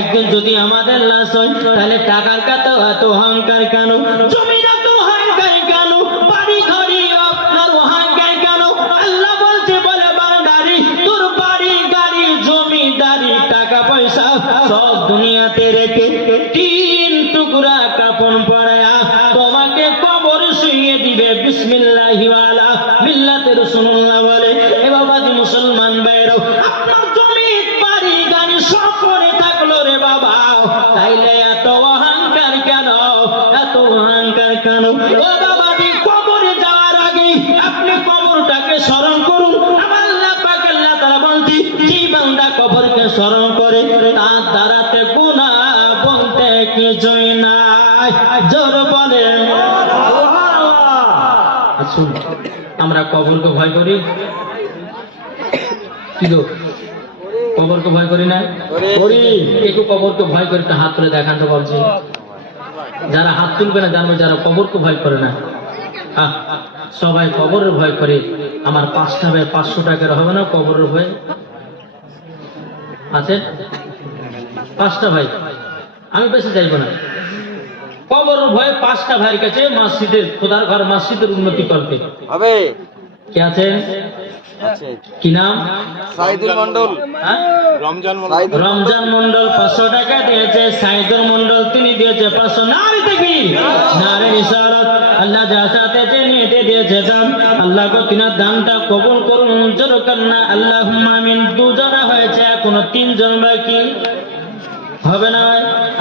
একদিন যদি আমাদের লাশ হয় তাহলে টাকার কাছে এত অহংকার কেন, জমির এত অহংকার কেন, বাড়ি ঘড়ি আপনার অহংকার কেন? আল্লাহ বলছে বলে বান্দারি তোর বাড়ি গাড়ি জমিদারি টাকা পয়সা সব দুনিয়াতে রেখে তিন টুকরা কাপন পরায়া তোমাকে কবর শুইয়ে দিবে বিসমিল্লাহি ওয়ালা মিল্লাতে রাসূলুল্লাহ বলে। এ বাবাজি মুসলমান ভাইরাও, আপনার জমি বাড়ি গাড়ি সব পড়ে থাকলো রে বাবা, তাইলে এত অহংকার কেন, এত অহংকার কেন? ও বাবাজি কবরে যাওয়ার আগে আপনি কবরটাকে স্মরণ করুন। আমার আল্লাহ পাক আল্লাহ তাআলা বলছি যে বান্দা কবরকে স্মরণ করে তার দ্বারাতে গুনাহ বলতে কিছুই নাই। জোর বলে আসুন, আমরা কবরকে ভয় করি কি গো? কবরকে ভয় করি না? করি। একটু কবরকে ভয় করি, হাত তুলে দেখান তো বলছি। যারা হাত তুলবে না জানবো যারা কবরকে ভয় করে না। সবাই কবরের ভয় করে। আমার 5টা ভাই 500 টাকার হবে না কবরের ভয় আছে? 5টা ভাই, আমি বেশি চাইবো না। কবরের ভয় 5টা ভাইয়ের কাছে মসজিদের খোদার ঘর মসজিদের উন্নতি করতে হবে। কে আছেন? কি নাম? সাইদুল মন্ডল। রমজান মন্ডল 500 টাকা দিয়েছে। সাইদুল মন্ডল তিনি দিয়েছে 500। নারী তাকবীর, নারী রিসালাত। আল্লাহ যা সাথে নিয়ে দিয়েছে দান, আল্লাহ গো তিনার দানটা কবুল করুন। জোর কন্না আল্লাহুম্মা আমিন। 2 জন হয়েছে, এখনো 3 জন বাকি। হবে না?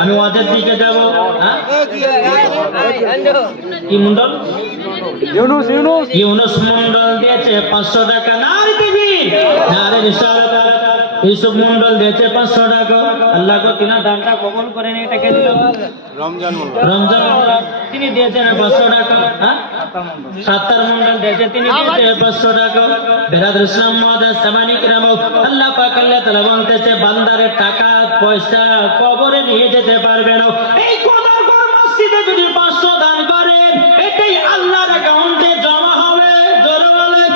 আমি ওদের দিকে যাব। কি মন্ডল? ইউনুস মন্ডল দিয়েছে 500 টাকা। নারী তাকবীর, নারী রিসালাত। ইউসুফ মন্ডল দিয়েছে 500 টাকা। আল্লাহ গো তিনার দানটা কবুল করেন। এটাকে দিল রমজান মন্ডল, তিনি দিয়েছেন 500 টাকা। সাত্তার মন্ডল দিয়েছে, তিনি দিয়েছে 500 টাকা। বেরাদর ইসলাম মুআদ্দাস সামানি কিরাম, আল্লাহ পাক আল্লাহ তাআলা বলতেছে বান্দারে টাকা পয়সা কবরে নিয়ে যেতে পারবে না। এই খোদার ঘর মসজিদে যদি 500 দান করে এটাই আল্লাহর অ্যাকাউন্টে জমা হবে। জোরে বলেন,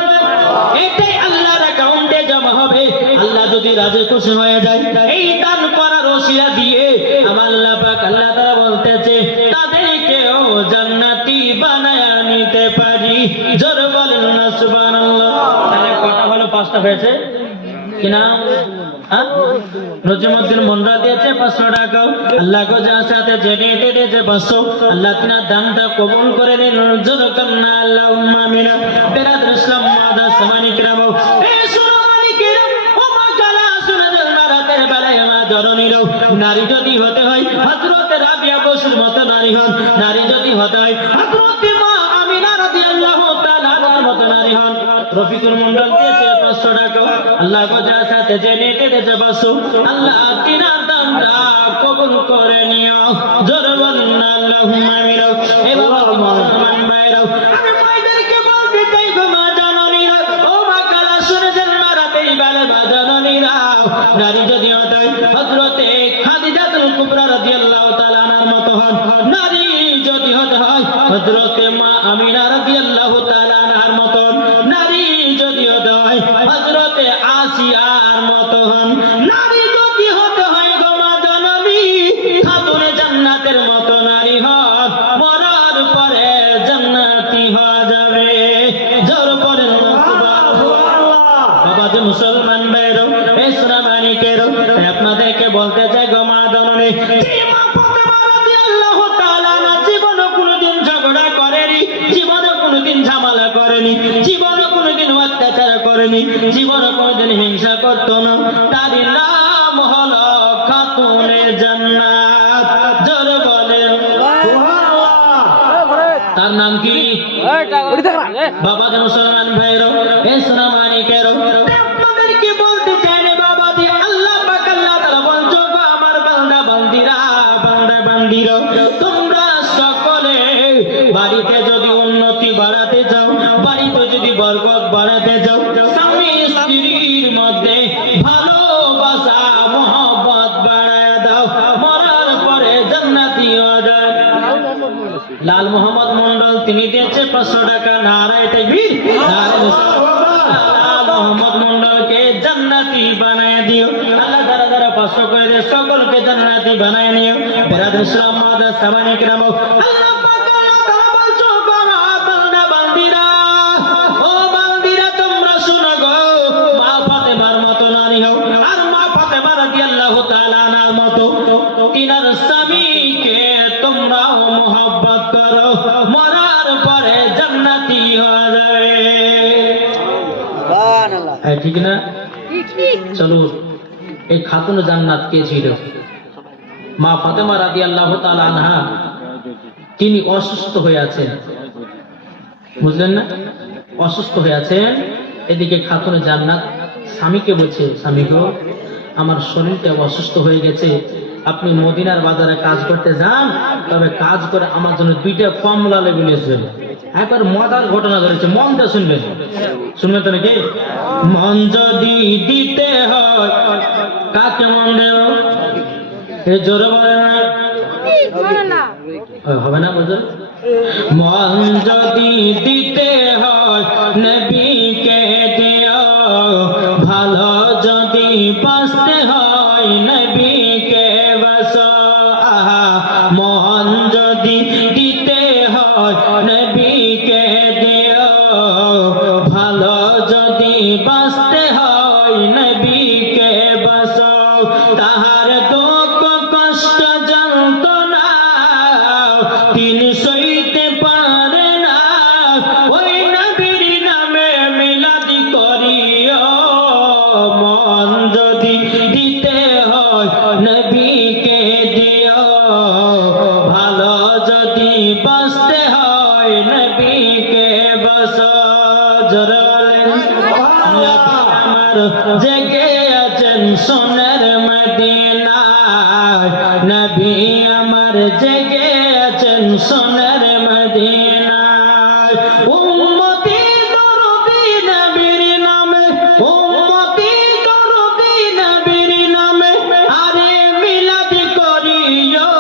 এটাই আল্লাহর অ্যাকাউন্টে জমা হবে। আল্লাহ যদি রাজি খুশি হয়ে যায় এই দান করার ওসিলা দিয়ে আমার আল্লাহ পাক আল্লাহ তাআলা বলতেছে তাদেরকেও জান্নাতি বানায় নিতে পারি। জোরে বলেন না সুবহানাল্লাহ। তাহলে কটা হলো? 5টা হয়েছে কি না? নজমুদ্দিন মন্ডল দিয়েছে 500 টাকা। আল্লাহ গো যার সাথে জেনে দিয়েছে 500। আল্লাহ তিনার দানটা কবুল করে নিন। জোর কন্না আল্লাহুম্মা আমিন। বেরাদর ইসলাম মুআদ্দাস সামানি কিরাম, এই সুনামানি কিরাম, ও মা কালা শুনে দেন রাতের বেলায় মা জননীরাও নারী যদি হতে হয় হযরত রাবিয়া বসুর মতো নারী হন। নারী যদি হতে হয় হযরত মা আমিনা রাদিয়াল্লাহু তাআলা আনহার মতো নারী হন। রফিকুল মন্ডল দিয়েছে 500 টাকা। আল্লাহ গো যার সাথে জেনে দিয়েছে 500। আল্লাহ তিনার দানটা কবুল করে নিও। জোর বলেন আল্লাহুম্মা আমিন। এ বাবা মুসলমান ভাইরাও, আমি মায়েদেরকে বলতে চাই গো মা জননীরা, ও মা কালা শুনে দেন রাতের বেলায় মা জননীরা নারী যদি হতে হয় হযরতে খাদিজাতুল কুবরা রাদিয়াল্লাহু তাআলা আনহার মতো হন। নারী যদি হতে হয় হযরতে মা আমিনা রাদিয়াল্লাহু তাআলা আনহার মতো হন। নারী যদি হতে হয় হযরতে আসিয়ার মতো হন। নারী যদি হতে হয় গো মা জননী খাতুনে জান্নাতের মতো নারী হন। মরার পরে জান্নাতি হয়ে যাবে। জোর করে বাবাজি মুসলমান ভাইরো, এই শ্রাবণীকেরও আপনাদেরকে বলতে চাই গো মা জননী জীবনে কোনোদিন ঝগড়া করেনি, জীবনে কোনোদিন ঝামেলা করেনি, জীবনে কোনোদিন অত্যাচার করেনি, জীবনে কোনোদিন হিংসা করতো না। তার নাম হলো খাতুনে জান্নাত। জোরে বলেন তার নাম কি? বাবাজি মুসলমান ভাইরো, এই সোনামানিকেরও আপনাদেরকে বলতে চাই রে বাবাজি, আল্লাহ পাক আল্লাহ তাআলা বলছো গো আমার বান্দা বান্দিরা, বান্দা বান্দিরা, তোমরা সকলে বাড়িতে যদি উন্নতি বাড়াতে চাও, বাড়িতে যদি বরকত বাড়াতে চাও, স্বামী স্ত্রীর মধ্যে ভালোবাসা মহব্বত বাড়ায় দাও। মরার পরে জান্নাতি হয়ে যায়। লাল মোহাম্মদ মন্ডল তিনি দিয়েছে 500 টাকা। নারায়ে তাকবীর, নারায়ে রিসালাত। লাল মোহাম্মদ মন্ডলকে জান্নাতি বানায় দিও। আল্লাহ যারা যারা কষ্ট করে দিয়ে সকলকে জান্নাতি বানায় নিও। বেরাদর ইসলাম মাদ্রাসা সামানি کرام আল্লাহ পাক আল্লাহ তাআলা বলছো বান্দা বান্দিরা ও বান্দিরা তোমরা শুনো গো মা ফাতেমার মতো নারী হও আর মা ফাতেমা রাদিয়াল্লাহু তাআলা আনহার মতো তিনার স্বামীকে তোমরাও মোহাব্বত করো মরার পরে জান্নাতি হয়ে যাবে। সুবহানাল্লাহ ঠিক না? চলো এই খাতুন জান্নাত কে ছিল? মা ফাতেমা রাদিয়াল্লাহু তাআলা আনহা তিনি অসুস্থ হয়ে আছেন, বুঝলেন না? অসুস্থ হয়ে আছেন। এদিকে খাতুন জান্নাত স্বামীকে বলছে, স্বামী গো আমার শরীরটা অসুস্থ হয়ে গেছে, আপনি মদিনার বাজারে কাজ করতে যান, তবে কাজ করে আমার জন্য 2টা কমলা লেবু নিয়ে আসবেন। একবার মজার ঘটনা ধরেছে, মনটা শুনবেন, শুনবেন তো নাকি? মন যদি দিতে হয় কাকে মন দেব? এ জোরে বলে না, হবে না বুঝলেন? মন যদি দিতে হয় নবীকে দিও, ভালো যদি বাঁচতে হয় নবীকে বাঁচো। আহা মন যদি দিতে হয় নবীকে দিও, ভালো যদি বাঁচতে হয় নবীকে বাঁচো। তাহার দুঃখ কষ্ট যন্ত্রণা তিনি সইতে পারে না, ওই নবীর নামে মিলাদি করিও। মন যদি দিতে হয় নবীকে দিও, ভালো যদি বাঁচতে হয় নবীকে বাঁচো। জোরে বলেন আমার জেগে আছেন সোনার মদিনায়, নবী আমার জেগে আছেন সোনার মদিনায়। উম্মতি দরদি নবীর নামে, উম্মতি দরদি নবীর নামে আরে মিলাদ করিও।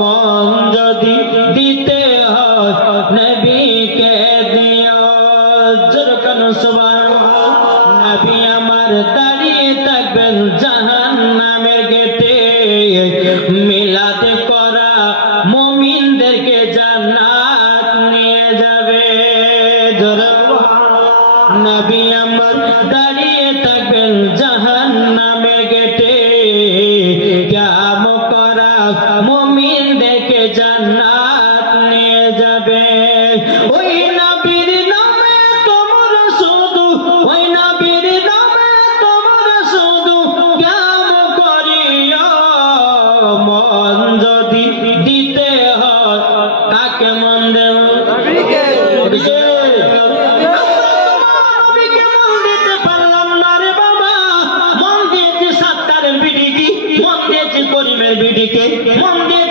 মন যদি দিতে হয় নবীকে দিও। জোরকান সুবহানাল্লাহ। নবী আমার দাঁড়িয়ে থাকবেন জাহান্নামের গেটে, মিলাদ করা মুমিনদেরকে জান্নাত নিয়ে যাবে। নবী আমার দাঁড়িয়ে থাকবেন জাহান্নামের গেটে, কাম করা মুমিনদেরকে জান্নাত নিয়ে যাবে। ওই নবীর নামে তোমরা শুধু, ওই নবীর নামে তোমরা শুধু কাম করিও। মন যদি দিতে হয় কাকে মন দেব? নবীকে মন দিতে পারলাম না রে বাবা। মন দিয়েছি সাত্তারের বিডিকে, মন দিয়েছি করিমের বিডিকে, মন দিয়েছি